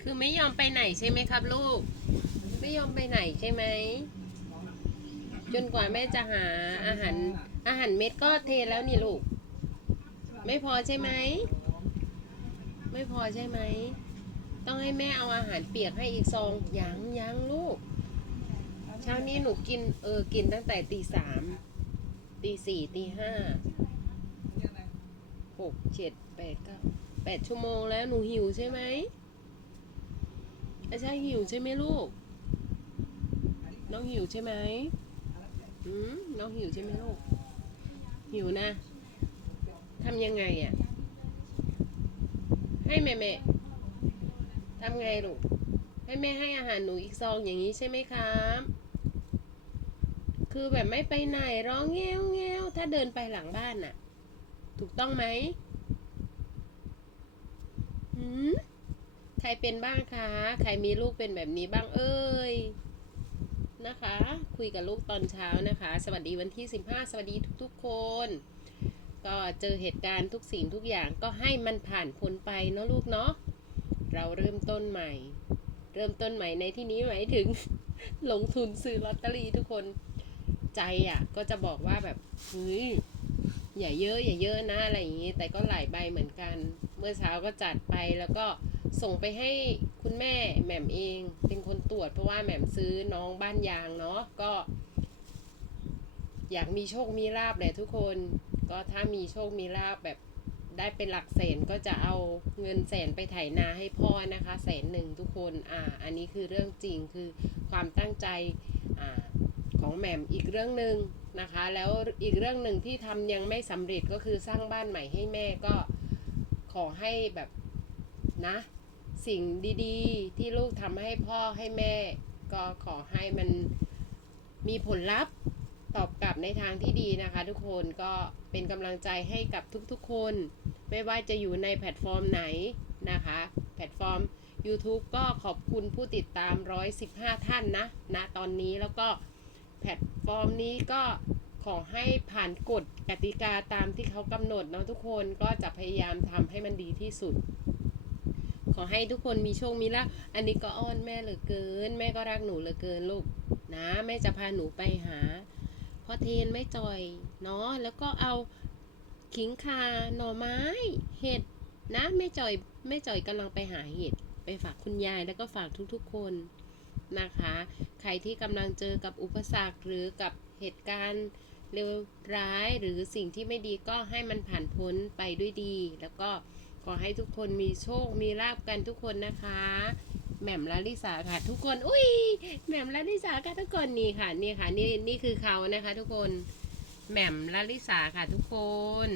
คือไม่ยอมไปไหนใช่ไหมครับลูก ไม่ยอมไปไหนใช่ไหม จนกว่าแม่จะหาอาหาร อาหารเม็ดก็เทแล้วนี่ลูก ไม่พอใช่ไหม ไม่พอใช่ไหม ต้องให้แม่เอาอาหารเปียกให้อีกซอง ยังยังลูก เช้านี้หนูกินเออ กินตั้งแต่ตีสาม ตีสี่ตีห้า หกเจ็ดแปดเก้าแปดชั่วโมงแล้วหนูหิวใช่ไหม อาจารย์หิวใช่ไหมลูก น้องหิวใช่ไหมอืมน้องหิวใช่ไหมลูก หิวนะ ทำยังไงอะ ให้แม่แม่ทำไงลูก ให้แม่ให้อาหารหนูอีกซองอย่างนี้ใช่ไหมครับ คือแบบไม่ไปไหนร้องแง้วแง้วถ้าเดินไปหลังบ้านน่ะ ถูกต้องไหมหืม ใครเป็นบ้างคะ ใครมีลูกเป็นแบบนี้บ้างเอ้ยนะคะ คุยกับลูกตอนเช้านะคะ สวัสดีวันที่ 15 สวัสดีทุกๆคน ก็เจอเหตุการณ์ทุกสิ่งทุกอย่างก็ให้มันผ่านพ้นไปเนาะลูกเนาะเราเริ่มต้นใหม่ เริ่มต้นใหม่ในที่นี้หมายถึง ลงทุนซื้อลอตเตอรี่ทุกคนใจอะ ก็จะบอกว่าแบบเฮ้ยอย่าเยอะอย่าเยอะนะอะไรอย่างนี้ แต่ก็หลายใบเหมือนกัน เมื่อเช้าก็จัดไปแล้วก็ ส่งไปให้คุณแม่แหม่มเองเป็นคนตรวจเพราะว่าแหม่มซื้อน้องบ้านยางเนาะก็ อยากมีโชคมีลาบแหละทุกคนก็ถ้ามีโชคมีลาบแบบได้เป็นหลักแสนก็จะเอาเงินแสนไปไถนาให้พ่อนะคะแสนหนึ่งทุกคนอ่าอันนี้คือเรื่องจริงคือความตั้งใจอ่าของแหม่มอีกเรื่องหนึ่งนะคะ แล้วอีกเรื่องหนึ่งที่ทำยังไม่สำเร็จก็คือสร้างบ้านใหม่ให้แม่ก็ขอให้แบบนะ สิ่งดีๆ ที่ลูกทำให้พ่อให้แม่ ก็ขอให้มันมีผลลัพธ์ตอบกลับในทางที่ดีนะคะ ทุกคนก็เป็นกำลังใจให้กับทุกๆคน ไม่ว่าจะอยู่ในแพลตฟอร์มไหนนะคะ แพลตฟอร์ม YouTube ก็ขอบคุณผู้ติดตาม 115 ท่านนะณตอนนี้แล้วก็แพลตฟอร์มนี้ก็ขอให้ผ่านกฎกติกาตามที่เขากำหนดเนาะทุกคนก็จะพยายามทำให้มันดีที่สุด ขอให้ทุกคนมีโชค มีลาภอันนี้ก็อ้อนแม่เหลือเกิน แม่ก็รักหนูเหลือเกินลูกนะแม่จะพาหนูไปหาพ่อเทนไม่จอยเนาะแล้วก็เอาขิงคาหน่อไม้ เห็ดนะแม่จอยแม่จอยกำลังไปหาเห็ดไปฝากคุณยายแล้วก็ฝากทุกๆคนนะคะ ใครที่กำลังเจอกับอุปสรรคหรือกับเหตุการณ์เลวร้ายหรือสิ่งที่ไม่ดีก็ให้มันผ่านพ้นไปด้วยดี แล้วก็ ขอให้ทุกคนมีโชค มีลาบกันทุกคนนะคะ แหม่มลาลิสาค่ะ ทุกคน อุ้ย แหม่มลาลิสาค่ะทุกคนนี่ค่ะ นี่ค่ะ นี่นี่คือเขานะคะ ทุกคน แหม่มลาลิสาค่ะทุกคน